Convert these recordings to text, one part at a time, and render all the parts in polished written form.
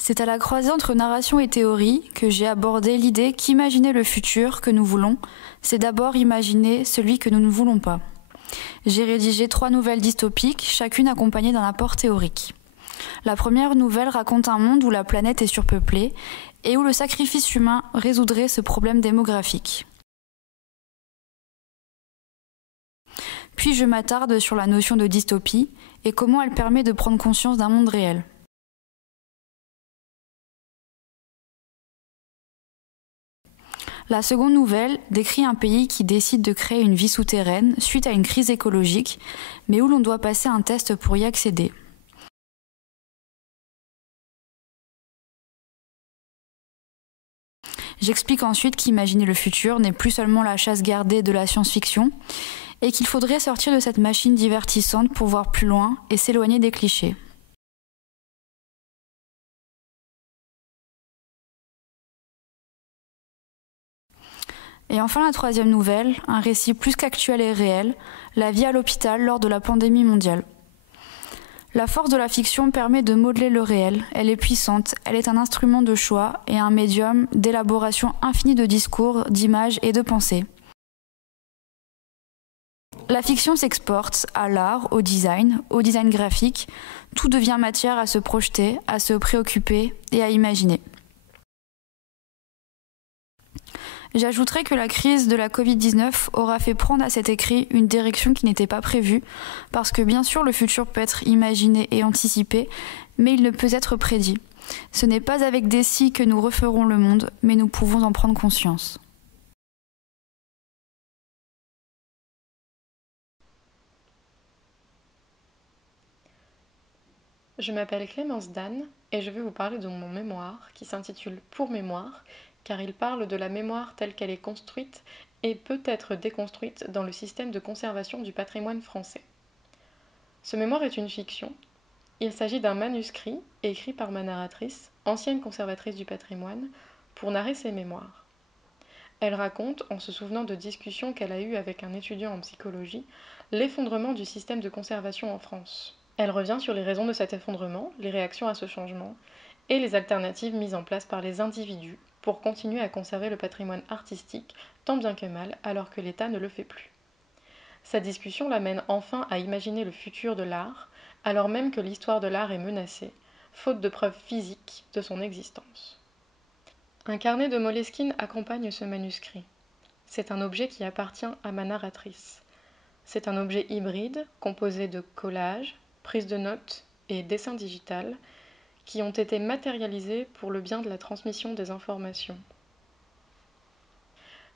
C'est à la croisée entre narration et théorie que j'ai abordé l'idée qu'imaginer le futur que nous voulons, c'est d'abord imaginer celui que nous ne voulons pas. J'ai rédigé 3 nouvelles dystopiques, chacune accompagnée d'un apport théorique. La première nouvelle raconte un monde où la planète est surpeuplée et où le sacrifice humain résoudrait ce problème démographique. Puis je m'attarde sur la notion de dystopie et comment elle permet de prendre conscience d'un monde réel. La seconde nouvelle décrit un pays qui décide de créer une vie souterraine suite à une crise écologique, mais où l'on doit passer un test pour y accéder. J'explique ensuite qu'imaginer le futur n'est plus seulement la chasse gardée de la science-fiction, et qu'il faudrait sortir de cette machine divertissante pour voir plus loin et s'éloigner des clichés. Et enfin la troisième nouvelle, un récit plus qu'actuel et réel, la vie à l'hôpital lors de la pandémie mondiale. La force de la fiction permet de modeler le réel, elle est puissante, elle est un instrument de choix et un médium d'élaboration infinie de discours, d'images et de pensées. La fiction s'exporte à l'art, au design graphique, tout devient matière à se projeter, à se préoccuper et à imaginer. J'ajouterai que la crise de la Covid-19 aura fait prendre à cet écrit une direction qui n'était pas prévue, parce que bien sûr le futur peut être imaginé et anticipé, mais il ne peut être prédit. Ce n'est pas avec des si que nous referons le monde, mais nous pouvons en prendre conscience. Je m'appelle Clémence Dan et je vais vous parler de mon mémoire qui s'intitule Pour mémoire, car il parle de la mémoire telle qu'elle est construite et peut être déconstruite dans le système de conservation du patrimoine français. Ce mémoire est une fiction. Il s'agit d'un manuscrit écrit par ma narratrice, ancienne conservatrice du patrimoine, pour narrer ses mémoires. Elle raconte, en se souvenant de discussions qu'elle a eues avec un étudiant en psychologie, l'effondrement du système de conservation en France. Elle revient sur les raisons de cet effondrement, les réactions à ce changement, et les alternatives mises en place par les individus pour continuer à conserver le patrimoine artistique, tant bien que mal, alors que l'État ne le fait plus. Cette discussion l'amène enfin à imaginer le futur de l'art, alors même que l'histoire de l'art est menacée, faute de preuves physiques de son existence. Un carnet de Moleskine accompagne ce manuscrit. C'est un objet qui appartient à ma narratrice. C'est un objet hybride composé de collages, prises de notes et dessins digital qui ont été matérialisés pour le bien de la transmission des informations.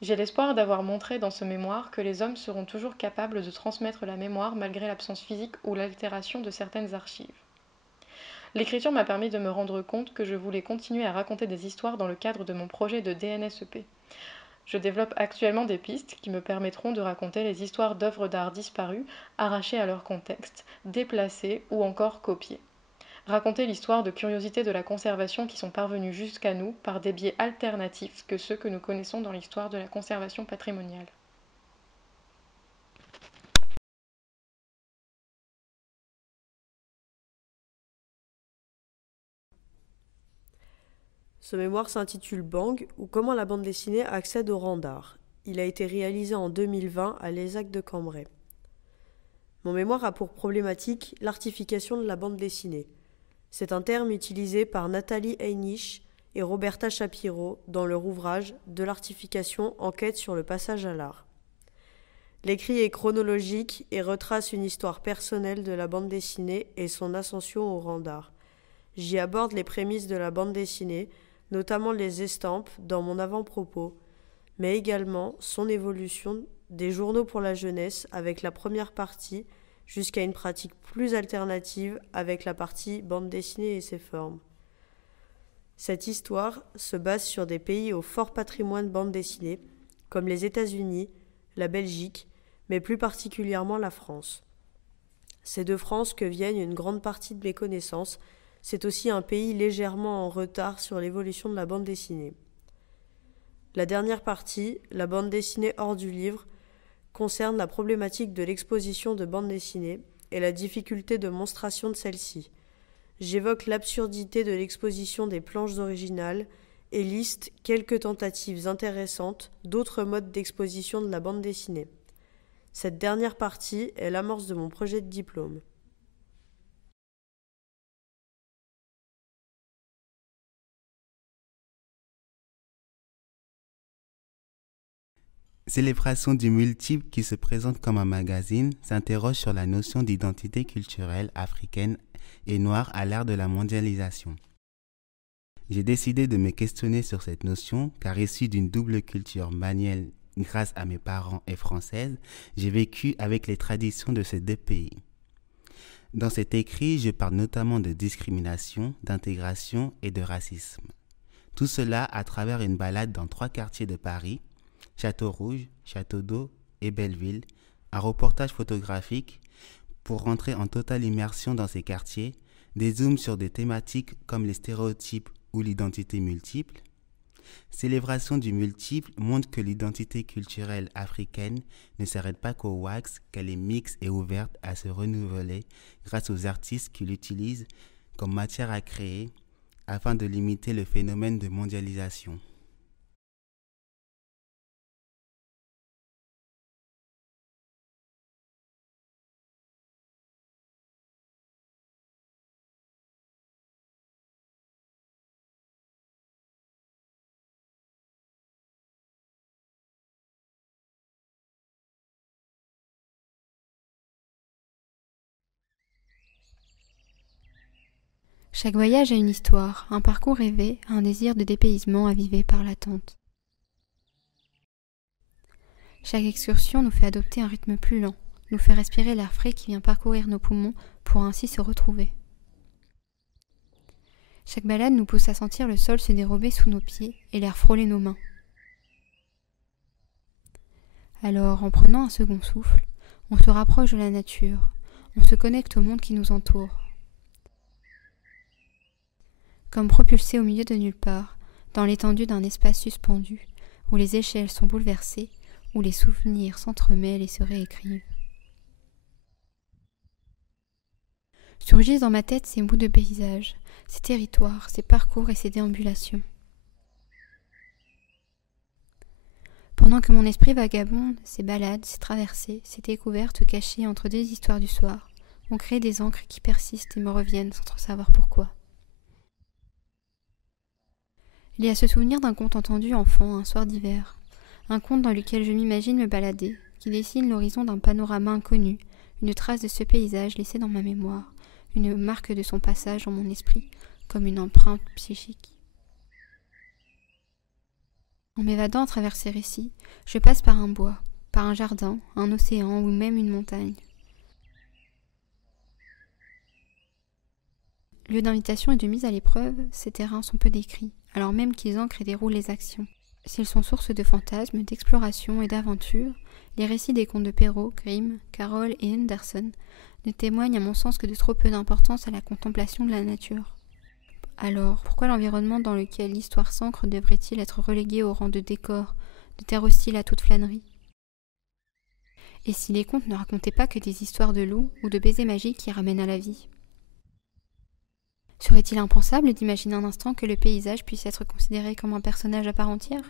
J'ai l'espoir d'avoir montré dans ce mémoire que les hommes seront toujours capables de transmettre la mémoire malgré l'absence physique ou l'altération de certaines archives. L'écriture m'a permis de me rendre compte que je voulais continuer à raconter des histoires dans le cadre de mon projet de DNSEP. Je développe actuellement des pistes qui me permettront de raconter les histoires d'œuvres d'art disparues, arrachées à leur contexte, déplacées ou encore copiées. Raconter l'histoire de curiosités de la conservation qui sont parvenues jusqu'à nous par des biais alternatifs que ceux que nous connaissons dans l'histoire de la conservation patrimoniale. Ce mémoire s'intitule Bang ou comment la bande dessinée accède au rang d'art. Il a été réalisé en 2020 à l'ESAC de Cambrai. Mon mémoire a pour problématique l'artification de la bande dessinée. C'est un terme utilisé par Nathalie Heinisch et Roberta Shapiro dans leur ouvrage De l'artification, enquête sur le passage à l'art. L'écrit est chronologique et retrace une histoire personnelle de la bande dessinée et son ascension au rang d'art. J'y aborde les prémices de la bande dessinée, notamment les estampes dans mon avant-propos, mais également son évolution des journaux pour la jeunesse avec la première partie jusqu'à une pratique plus alternative avec la partie bande dessinée et ses formes. Cette histoire se base sur des pays au fort patrimoine bande dessinée, comme les États-Unis, la Belgique, mais plus particulièrement la France. C'est de France que viennent une grande partie de mes connaissances. C'est aussi un pays légèrement en retard sur l'évolution de la bande dessinée. La dernière partie, la bande dessinée hors du livre, concerne la problématique de l'exposition de bande dessinée et la difficulté de monstration de celle-ci. J'évoque l'absurdité de l'exposition des planches originales et liste quelques tentatives intéressantes d'autres modes d'exposition de la bande dessinée. Cette dernière partie est l'amorce de mon projet de diplôme. Célébration du multiple qui se présente comme un magazine s'interroge sur la notion d'identité culturelle africaine et noire à l'ère de la mondialisation. J'ai décidé de me questionner sur cette notion car issu d'une double culture malienne grâce à mes parents et française, j'ai vécu avec les traditions de ces deux pays. Dans cet écrit, je parle notamment de discrimination, d'intégration et de racisme. Tout cela à travers une balade dans 3 quartiers de Paris, Château-Rouge, Château-d'Eau et Belleville, un reportage photographique pour rentrer en totale immersion dans ces quartiers, des zooms sur des thématiques comme les stéréotypes ou l'identité multiple. Célébration du multiple montre que l'identité culturelle africaine ne s'arrête pas qu'au wax, qu'elle est mixte et ouverte à se renouveler grâce aux artistes qui l'utilisent comme matière à créer afin de limiter le phénomène de mondialisation. Chaque voyage a une histoire, un parcours rêvé, un désir de dépaysement avivé par l'attente. Chaque excursion nous fait adopter un rythme plus lent, nous fait respirer l'air frais qui vient parcourir nos poumons pour ainsi se retrouver. Chaque balade nous pousse à sentir le sol se dérober sous nos pieds et l'air frôler nos mains. Alors, en prenant un second souffle, on se rapproche de la nature, on se connecte au monde qui nous entoure. Comme propulsé au milieu de nulle part, dans l'étendue d'un espace suspendu, où les échelles sont bouleversées, où les souvenirs s'entremêlent et se réécrivent. Surgissent dans ma tête ces bouts de paysage, ces territoires, ces parcours et ces déambulations. Pendant que mon esprit vagabonde, ces balades, ces traversées, ces découvertes cachées entre 2 histoires du soir, ont créé des encres qui persistent et me reviennent sans trop savoir pourquoi. Il y a ce souvenir d'un conte entendu enfant un soir d'hiver, un conte dans lequel je m'imagine me balader, qui dessine l'horizon d'un panorama inconnu, une trace de ce paysage laissé dans ma mémoire, une marque de son passage dans mon esprit, comme une empreinte psychique. En m'évadant à travers ces récits, je passe par un bois, par un jardin, un océan ou même une montagne. Lieu d'invitation et de mise à l'épreuve, ces terrains sont peu décrits, alors même qu'ils ancrent et déroulent les actions. S'ils sont source de fantasmes, d'exploration et d'aventure, les récits des contes de Perrault, Grimm, Carroll et Henderson ne témoignent à mon sens que de trop peu d'importance à la contemplation de la nature. Alors, pourquoi l'environnement dans lequel l'histoire s'ancre devrait-il être relégué au rang de décor, de terre hostile à toute flânerie ? Et si les contes ne racontaient pas que des histoires de loups ou de baisers magiques qui ramènent à la vie ? Serait-il impensable d'imaginer un instant que le paysage puisse être considéré comme un personnage à part entière ?